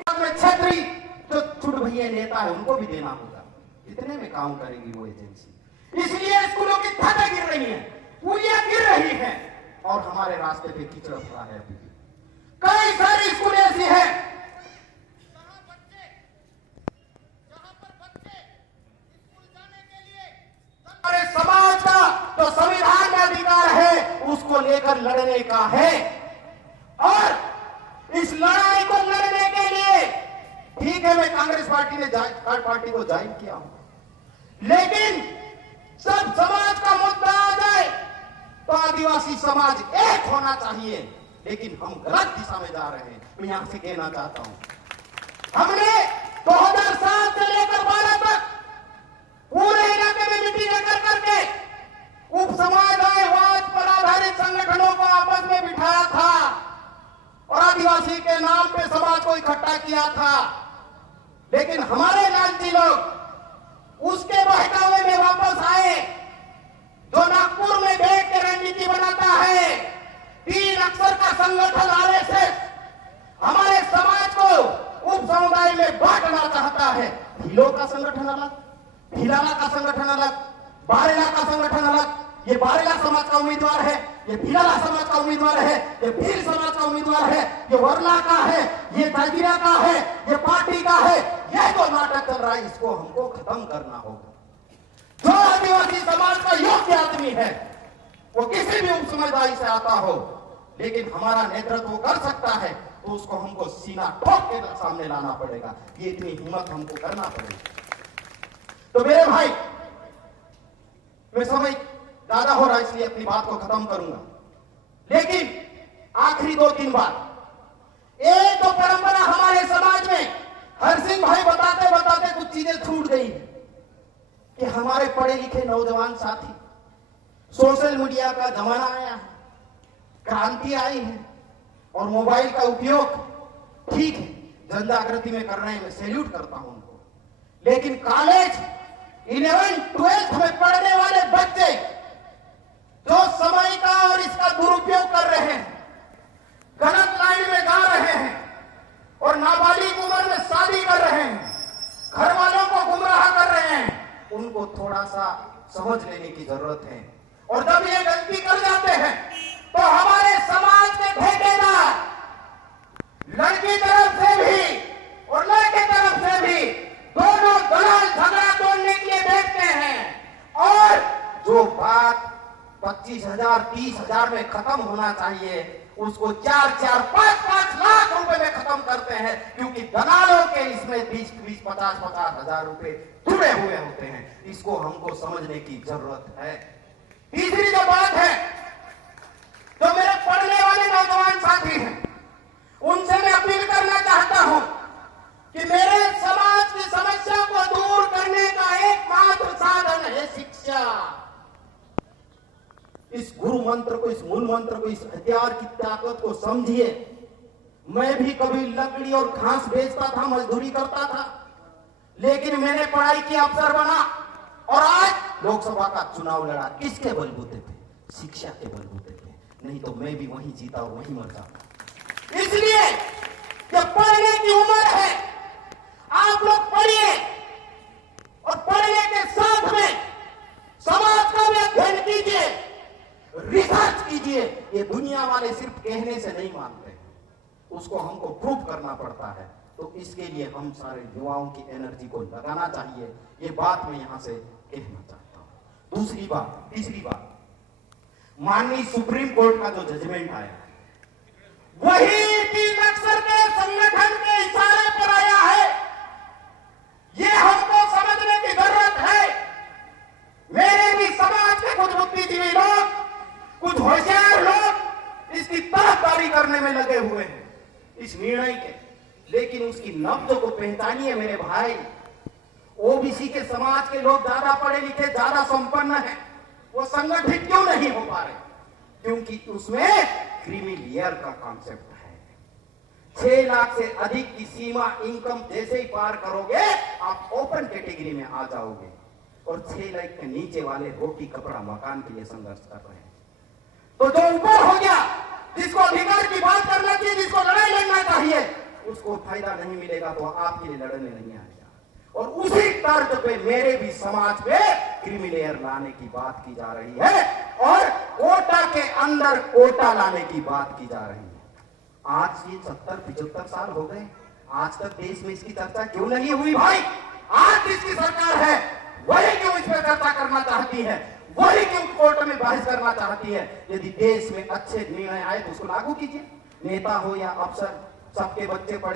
में छतरी जो छुट भैया नेता है उनको भी देना होगा। कितने में काम करेगी वो एजेंसी? इसलिए स्कूलों की छतें गिर रही हैं, पुलियां गिर रही हैं और हमारे रास्ते पे कीचड़ पड़ा है। अभी कई सारी स्कूल ऐसी हैं हमारे समाज का तो संविधान का अधिकार है उसको लेकर लड़ने का है। और इस लड़ाई को लड़ने के लिए ठीक है, मैं कांग्रेस पार्टी को ज्वाइन किया हूं, लेकिन सब समाज का मुद्दा आ जाए तो आदिवासी समाज एक होना चाहिए। लेकिन हम गलत दिशा में जा रहे हैं। मैं यहां से कहना चाहता हूं, हमने 2007 से लेकर 12 तक पूरे इलाके में मीटिंग कर करके उप समुदायवाद पर आधारित संगठनों को आपस में बिठाया था और आदिवासी के नाम पे समाज को इकट्ठा किया था। लेकिन हमारे लालची लोग उसके बहकावे में वापस आए। जो नागपुर में बैठ के रणनीति बनाता है, 3 अक्षर का संगठन आरएसएस हमारे समाज को उप समुदाय में बांटना चाहता है। भीलों का संगठन अलग, भीलाला का संगठन अलग, बारेला का संगठन अलग। ये बारेला समाज का उम्मीदवार है, ये भीलाला समाज का उम्मीदवार है, ये भील समाज का उम्मीदवार है, ये वर्ला का है, ये ताजिरा का है, ये पार्टी का है। ये जो नाटक चल रहा है इसको हमको खत्म करना होगा। जो आदिवासी समाज का योग्य आदमी है वो किसी भी उप समुदाय से आता हो, लेकिन हमारा नेतृत्व कर सकता है तो उसको हमको सीना ठोक के सामने लाना पड़ेगा। ये इतनी हिम्मत हमको करना पड़ेगा। तो मेरे भाई, मैं समय ज्यादा हो रहा है इसलिए अपनी बात को खत्म करूंगा, लेकिन आखिरी 2-3 बात। एक तो परंपरा हमारे समाज में हरसिंह भाई बताते बताते कुछ चीजें छूट गई कि हमारे पढ़े लिखे नौजवान साथी, सोशल मीडिया का जमाना आया है, क्रांति आई है और मोबाइल का उपयोग ठीक है जन जागृति में कर रहे हैं, मैं सैल्यूट करता हूं उनको। लेकिन कॉलेज 11-12 में पढ़ने वाले बच्चे जो समय का और इसका दुरुपयोग कर रहे हैं, गलत लाइन में जा रहे हैं और नाबालिग उम्र में शादी कर रहे हैं, घर वालों को गुमराह कर रहे हैं, उनको थोड़ा सा समझ लेने की जरूरत है। और जब ये गलती कर जाते हैं तो हमारे समाज के ठेकेदार लड़की तरफ से भी और लड़के तरफ से भी दोनों दलाल झगड़ा तोड़ने के लिए बैठते हैं और जो बात 25,000 30,000 में खत्म होना चाहिए उसको 4-4, 5-5 लाख रुपए में खत्म करते हैं, क्योंकि दलालों के इसमें 20-20, 50-50 हजार रुपए जुड़े हुए होते हैं। इसको हमको समझने की जरूरत है। तीसरी जो बात है, जो मेरे पढ़ने वाले नौजवान साथी हैं, उनसे मैं अपील करना चाहता हूं कि मेरे समाज की समस्या को दूर करने का एकमात्र साधन है शिक्षा। इस गुरु मंत्र को, इस मूल मंत्र को, इस हथियार की ताकत को समझिए। मैं भी कभी लकड़ी और घास बेचता था, मजदूरी करता था, लेकिन मैंने पढ़ाई की, अफसर बना और आज लोकसभा का चुनाव लड़ा। किसके बलबूते पे? शिक्षा के बलबूते पे। नहीं तो मैं भी वहीं जीता और वहीं मर जाता। इसलिए जब पढ़ने की उम्र है, आप लोग पढ़िए और पढ़ने के साथ में समाज का भी अध्ययन कीजिए, रिसर्च कीजिए। ये दुनिया वाले सिर्फ कहने से नहीं मानते, उसको हमको प्रूव करना पड़ता है। तो इसके लिए हम सारे युवाओं की एनर्जी को लगाना चाहिए। ये बात मैं यहां से कहना चाहता हूं। दूसरी बात, तीसरी बात, माननीय सुप्रीम कोर्ट का जो जजमेंट आया वही 3 अक्षर के संगठन के इशारे पर आया है। ये हमको समझने की जरूरत है। मेरे भी समाज के कुछ बुद्धिजीवी लोग, कुछ होशियार लोग इसकी तरफदारी करने में लगे हुए हैं इस निर्णय के, लेकिन उसकी नब्ज को पहचानिए मेरे भाई। ओबीसी के समाज के लोग ज्यादा पढ़े लिखे, ज्यादा संपन्न हैं, वो संगठित क्यों नहीं हो पा रहे? क्योंकि उसमें क्रीमी लेयर का कॉन्सेप्ट है। 6 लाख से अधिक की सीमा इनकम जैसे ही पार करोगे आप ओपन कैटेगरी में आ जाओगे और 6 लाख के नीचे वाले रोटी कपड़ा मकान के लिए संघर्ष कर रहे हैं। तो जो ऊपर हो गया, जिसको अधिकार की बात करना चाहिए, जिसको लड़ाई लड़ना चाहिए, उसको फायदा नहीं मिलेगा तो आपके लिए लड़ने नहीं आएगा। और उसी तर्ज पे मेरे भी समाज पे क्रीमी लेयर लाने की बात की जा रही है और कोटा के अंदर कोटा लाने की बात की जा रही है। आज ये 70-75 साल हो गए, आज तक देश में इसकी चर्चा क्यों नहीं हुई भाई? आज जिसकी सरकार है वही क्यों इस पर चर्चा करना चाहती है, वही क्यों कोर्ट में बहस करना चाहती है? यदि देश में अच्छे निर्णय आए तो उसको लागू कीजिए। नेता हो या अफसर, सबके बच्चे पढ़े